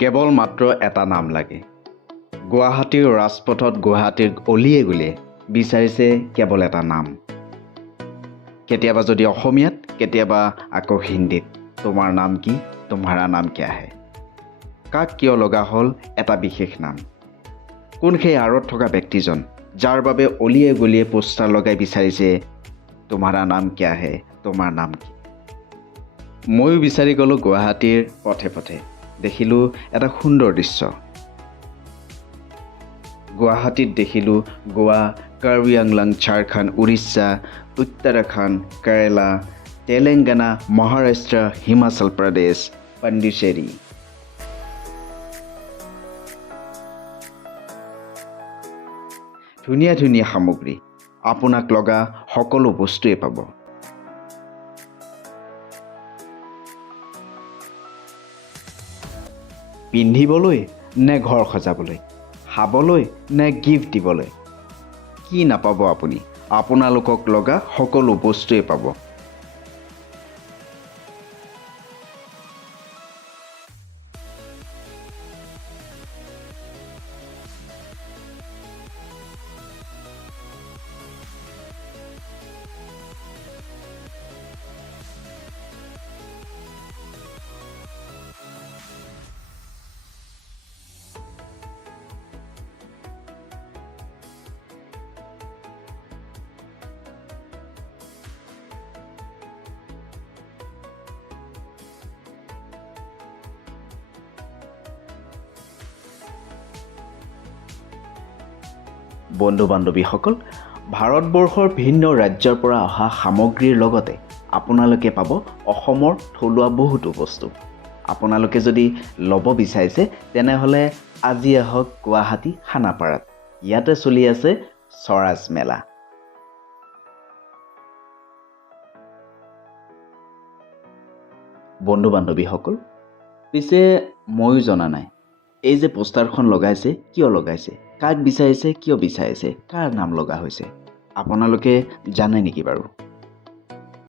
কেৱল মাত্ৰ এটা নাম লাগে। গুৱাহাটীৰ ৰাজপথত গুৱাহাটীৰ অলিয়ে গলিয়ে বিচাৰিছে কেৱল এটা নাম। কেতিয়াবা যদি অসমীয়াত, কেতিয়াবা আকৌ হিন্দীত। তোমাৰ নাম কি, তোমাৰা নাম কিয়া হে? কাক কিয় লগা হ'ল এটা বিশেষ নাম? কোন সেই আঁৰত থকা ব্যক্তিজন যাৰ বাবে অলিয়ে গলিয়ে পোষ্টাৰ লগাই বিচাৰিছে তোমাৰা নাম কিয়া হে, তোমাৰ নাম কি? ময়ো বিচাৰি গ'লোঁ গুৱাহাটীৰ পথে পথে। দেখিলোঁ এটা সুন্দৰ দৃশ্য। গুৱাহাটীত দেখিলোঁ গোৱা, কাৰ্বি আংলং, ঝাৰখণ্ড, উৰিষ্যা, উত্তৰাখণ্ড, কেৰেলা, তেলেংগানা, মহাৰাষ্ট্ৰ, হিমাচল প্ৰদেশ, পণ্ডিচেৰী। ধুনীয়া ধুনীয়া সামগ্ৰী, আপোনাক লগা সকলো বস্তুৱে পাব। পিন্ধিবলৈ নে ঘৰ সজাবলৈ, খাবলৈ নে গিফ্ট দিবলৈ, কি নাপাব আপুনি? আপোনালোকক লগা সকলো বস্তুৱে পাব। বন্ধু বান্ধৱীসকল, ভাৰতবৰ্ষৰ ভিন্ন ৰাজ্যৰ পৰা অহা সামগ্ৰীৰ লগতে আপোনালোকে পাব অসমৰ থলুৱা বহুতো বস্তু। আপোনালোকে যদি ল'ব বিচাৰিছে তেনেহ'লে আজি আহক গুৱাহাটী খানাপাৰাত। ইয়াতে চলি আছে স্বৰাজ মেলা। বন্ধু বান্ধৱীসকল, পিছে ময়ো জনা নাই এই যে পোষ্টাৰখন লগাইছে কিয় লগাইছে, কাক বিচাৰিছে, কিয় বিচাৰিছে, কাৰ নাম লগা হৈছে, আপোনালোকে জানে নেকি বাৰু?